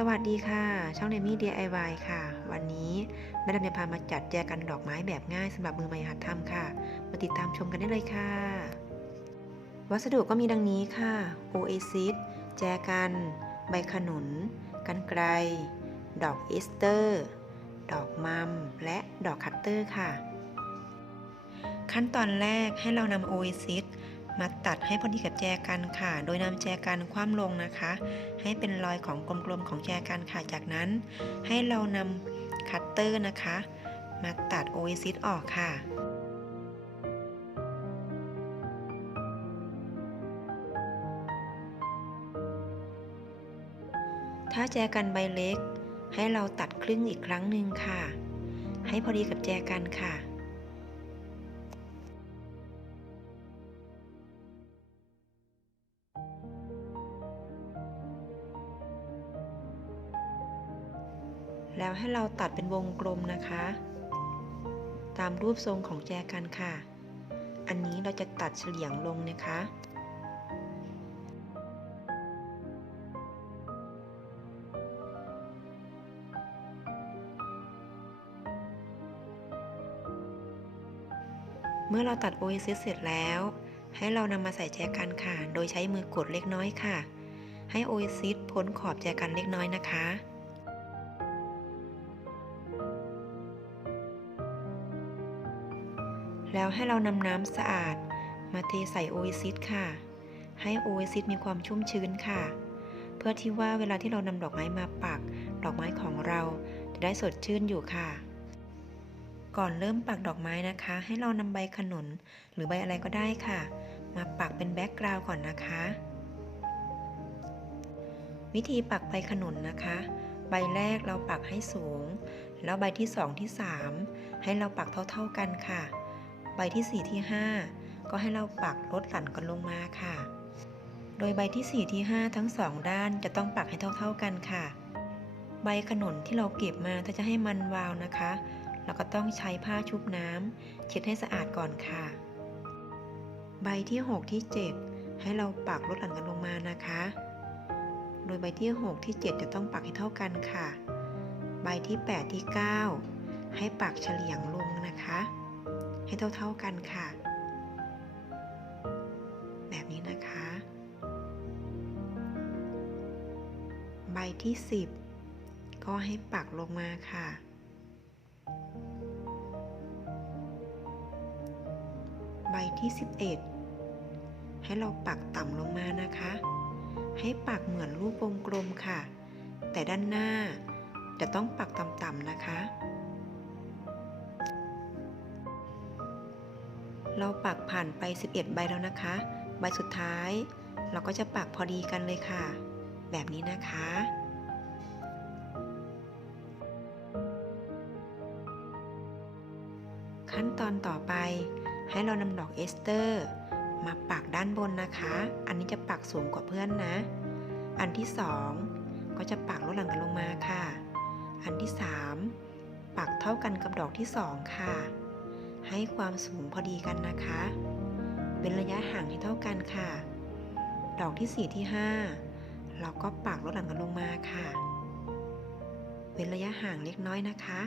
สวัสดีค่ะ ช่องเนมี่ DIY ค่ะ วันนี้แม่ดำจะพามาจัดแจกันดอกไม้แบบง่ายสำหรับมือใหม่หัดทำค่ะ มาติดตามชมกันได้เลยค่ะ วัสดุก็มีดังนี้ค่ะโอเอซิสแจกัน ใบขนุน กันไกล ดอกเอสเตอร์ ดอกมัม และดอกคัตเตอร์ค่ะ ขั้นตอนแรกให้เรานำโอเอซิส มาตัดให้พอดีกับแจกันค่ะ โดยนำแจกันคว่ำลงนะคะ ให้เป็นรอยของกลมๆของแจกันค่ะ จากนั้นให้เรานำคัตเตอร์นะคะ มาตัดโอเอซิสออกค่ะถ้าแจกันใบเล็ก ให้เราตัดครึ่งอีกครั้งหนึ่งค่ะ ให้พอดีกับแจกันค่ะ แล้วให้เราตัดเป็นวงกลมนะคะ ตามรูปทรงของแจกันค่ะ อันนี้เราจะตัดเฉลียงลงนะคะเมื่อเราตัดโอเอซิสเสร็จแล้ว ให้เรานำมาใส่แจกันค่ะ โดยใช้มือกดเล็กน้อยค่ะ ให้โอเอซิสพ้นขอบแจกันเล็กน้อยนะคะ แล้วให้เรานำน้ำสะอาด มาเทใส่โอเอซิสค่ะ ให้โอเอซิสมีความชุ่มชื้นค่ะ เพื่อที่ว่าเวลาที่เรานำดอกไม้มาปัก ดอกไม้ของเราจะได้สดชื่นอยู่ค่ะ ก่อนเริ่มปักดอกไม้นะคะ ให้เรานำใบขนุนหรือใบอะไรก็ได้ค่ะ มาปักเป็นแบ็กกราวด์ก่อนนะคะ วิธีปักใบขนุนนะคะใบแรกเราปักให้สูง แล้วใบที่ 2 ที่ 3 ให้เราปักเท่าๆกันค่ะ ใบที่ 4 ที่ 5 ก็ให้เราปักลดหลั่นกันลงมาค่ะ โดยใบที่ 4 ที่ 5 ทั้ง 2 ด้านจะต้องปักให้เท่า ๆกันค่ะ ใบขนุนที่เราเก็บมาถ้าจะให้มันวาวนะคะเราก็ต้องใช้ผ้าชุบน้ำเช็ดให้สะอาดก่อนค่ะ ใบที่ 6 ที่ 7 ให้เราปักลดหลั่นกันลงมานะคะ โดยใบที่ 6 ที่ 7 จะต้องปักให้เท่ากันค่ะ ใบที่ 8 ที่ 9 ให้ปักเฉลียงลงนะคะ ให้เท่าๆกันค่ะ แบบนี้นะคะ ใบที่ 10 ก็ให้ปักลงมาค่ะ ใบที่ 11 ให้เราปักต่ำลงมานะคะ ให้ปักเหมือนรูปวงกลมค่ะ แต่ด้านหน้าจะต้องปักต่ำๆนะคะ เราปักผ่านไป 11 ใบแล้วนะคะ ใบสุดท้าย เราก็จะปักพอดีกันเลยค่ะ แบบนี้นะคะขั้นตอนต่อไปให้เรานำดอกเอสเตอร์ มาปักด้านบนนะคะ อันนี้จะปักสูงกว่าเพื่อนนะ อันที่สองก็จะปักลดหลั่นกันลงมาค่ะ อันที่สามปักเท่ากันกับดอกที่สองค่ะ ให้ความสูงพอดีกันนะคะ เป็นระยะห่างให้เท่ากันค่ะ ดอกที่สี่ที่ห้าเราก็ปักลดหลั่นกันลงมาค่ะ เป็นระยะห่างเล็กน้อยนะคะ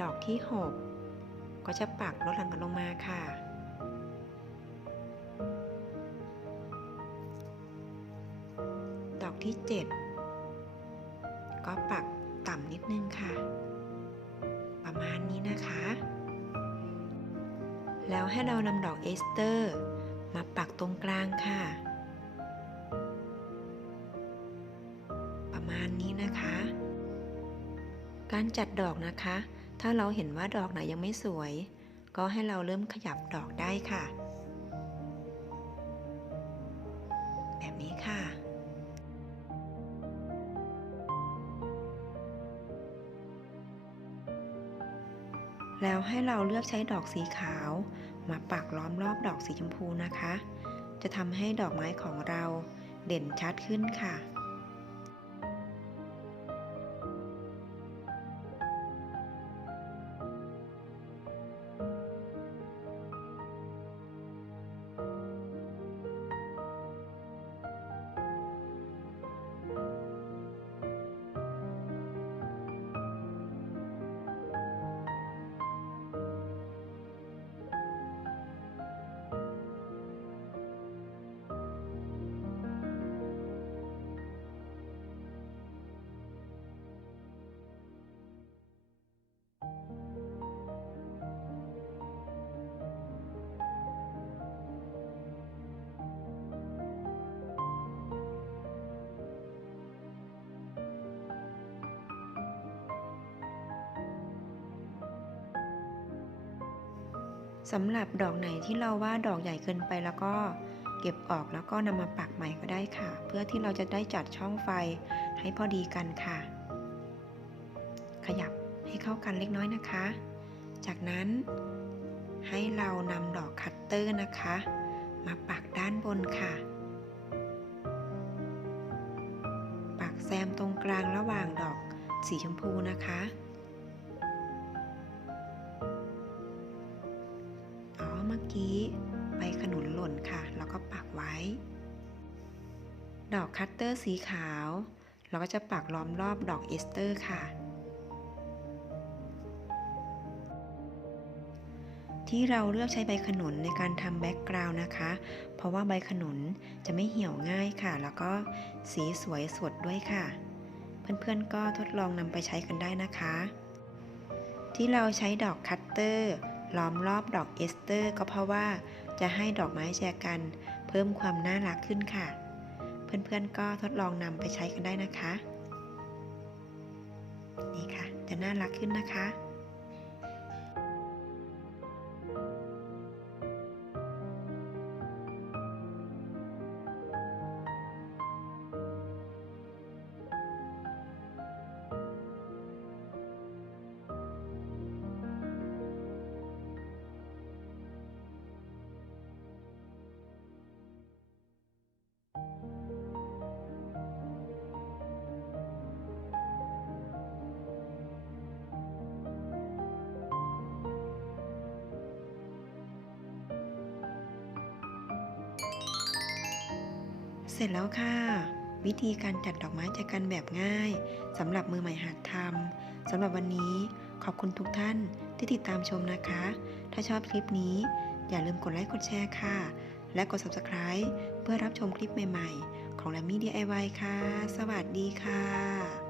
ดอกที่ 6 ก็จะปักลดหลั่นกันลงมาค่ะ ที่ 7 ก็ปักต่ำนิดนึงค่ะ ประมาณนี้นะคะ แล้วให้เรานำดอกเอสเตอร์ มาปักตรงกลางค่ะ ประมาณนี้นะคะ การจัดดอกนะคะ ถ้าเราเห็นว่าดอกไหนยังไม่สวย ก็ให้เราเริ่มขยับดอกได้ค่ะ แล้วให้เราเลือกใช้ดอกสีขาว มาปักล้อมรอบดอกสีชมพูนะคะ จะทำให้ดอกไม้ของเราเด่นชัดขึ้นค่ะ สำหรับดอกไหนที่เราว่าดอกใหญ่เกินไปแล้วก็เก็บออกแล้วก็นำมาปักใหม่ก็ได้ค่ะ เพื่อที่เราจะได้จัดช่องไฟให้พอดีกันค่ะ ขยับให้เข้ากันเล็กน้อยนะคะ จากนั้นให้เรานำดอกคัตเตอร์นะคะ มาปักด้านบนค่ะ ปักแซมตรงกลางระหว่างดอกสีชมพูนะคะ กี้ใบขนุนหล่นค่ะ แล้วก็ปักไว้ ดอกคัตเตอร์สีขาว เราก็จะปักล้อมรอบดอกเอสเตอร์ค่ะ ที่เราเลือกใช้ใบขนุนในการทำแบ็กกราวน์นะคะ เพราะว่าใบขนุนจะไม่เหี่ยวง่ายค่ะ แล้วก็สีสวยสดด้วยค่ะ เพื่อนๆก็ทดลองนำไปใช้กันได้นะคะ ที่เราใช้ดอกคัตเตอร์ ล้อมรอบดอกเอสเตอร์ ก็เพราะว่าจะให้ดอกไม้แจกัน เพิ่มความน่ารักขึ้นค่ะ เพื่อนๆก็ทดลองนำไปใช้กันได้นะคะ นี่ค่ะ จะน่ารักขึ้นนะคะ เสร็จแล้วค่ะ วิธีการจัดดอกไม้แจกันแบบง่ายสำหรับมือใหม่หัดทำสำหรับวันนี้ขอบคุณทุกท่านที่ติดตามชมนะคะ ถ้าชอบคลิปนี้ อย่าลืมกดไลค์กดแชร์ค่ะ และกด subscribe เพื่อรับชมคลิปใหม่ ๆ ของ l a m m y DIY ค่ะ สวัสดีค่ะ